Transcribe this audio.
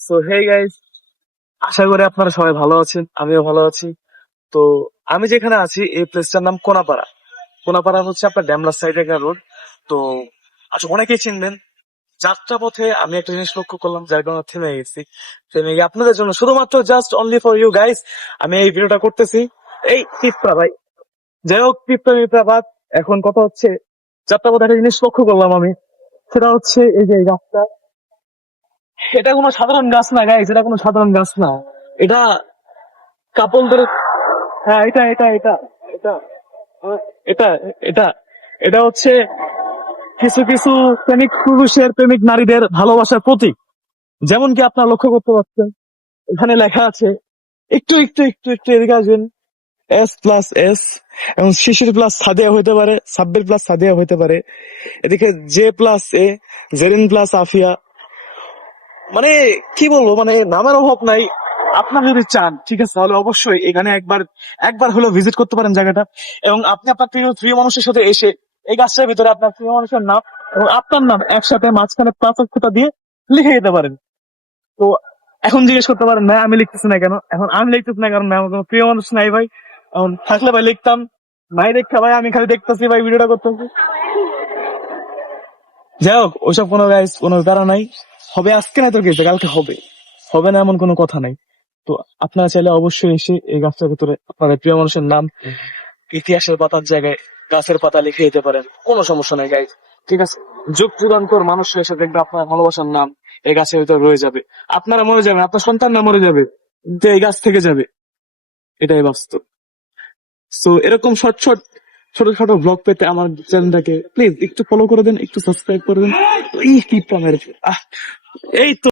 So hey guys, আশা করি আপনারা সবাই ভালো আছেন, আমিও ভালো আছি। তো আমি যেখানে আছি এই প্লেসটার নাম কোনাপাড়া। কোনাপাড়া হচ্ছে আপনার ড্যামরার সাইডে একটা রোড। তো আচ্ছা, অনেকেই চিনবেন। যাত্রা পথে আমি একটা জিনিস লক্ষ্য করলাম, যার কারণে থেমে গেছি। থেমে গিয়ে আপনাদের জন্য শুধুমাত্র just only for you guys আমি এই ভিডিওটা করতেছি। এই পিঁপড়া ভাই, যাই হোক, পিঁপড়া বাদ। এখন কথা হচ্ছে, যাত্রা পথে একটা জিনিস লক্ষ্য করলাম আমি। সেটা হচ্ছে এই যে এই গাছটা, এটা কোনো সাধারণ গাছ না গাইস, এটা কোনো সাধারণ গাছ না। এটা কাপলদের, হ্যাঁ, এটা এটা এটা এটা হচ্ছে কিছু কিছু প্রেমিক পুরুষের, প্রেমিক নারীদের ভালোবাসার প্রতীক। যেমন কি আপনারা লক্ষ্য করতে পারছেন, এখানে লেখা আছে, একটু এদিকে আসবেন, S+S, এবং শিশির প্লাস সাদিয়া হইতে পারে, সাব্বির প্লাস সাদিয়া হইতে পারে। এদিকে J+A, জেরিন প্লাস আফিয়া। মানে কি বলবো, মানে নামের অভাব নাই। আপনারা যদি চান, ঠিক আছে, তাহলে অবশ্যই এখানে একবার একবার হলেও ভিজিট করতে পারেন জায়গাটা। এবং আপনি আপনার প্রিয় প্রিয় মানুষের সাথে এসে এই গাছটার ভিতরে আপনার প্রিয় মানুষের নাম এবং আপনার নাম একসাথে মাঝখানে প্লাস অক্ষরটা দিয়ে লিখে দিতে পারেন। তো এখন জিজ্ঞেস করতে পারেন, না আমি লিখতেছি না কেন? এখন আমি লিখতেছি না কারণ আমার কোনো প্রিয় মানুষ নাই ভাই। এখন থাকলে ভাই লিখতাম, নাই দেখা ভাই, আমি খালি দেখতেছি ভাই, ভিডিওটা করতেছি। যাই হোক, ওইসব কোনো গাইস কোনো প্যারা নাই। হবে আজকে, নাই তো গেছে কালকে হবে, হবে না এমন কোনো কথা নাই। তো আপনারা চাইলে অবশ্যই এসে এই গাছটার ভিতরে আপনাদের প্রিয় মানুষের নাম ইতিহাসের পাতার জায়গায় গাছের পাতা লিখে দিতে পারেন, কোনো সমস্যা নাই গাইস। ঠিক আছে, যুগ যুগান্তর মানুষ এসে দেখবে আপনার ভালোবাসার নাম এই গাছের ভিতরে রয়ে যাবে। আপনারা মরে যাবেন, আপনার সন্তানরা মরে যাবে, কিন্তু এই গাছ থেকে যাবে, এটাই বাস্তব। সো এরকম ছোট ছোট ব্লগ পেতে আমার চ্যানেলটাকে প্লিজ একটু ফলো করে দেন, একটু সাবস্ক্রাইব করে দেন। এই কি মেরেছে, এই তো।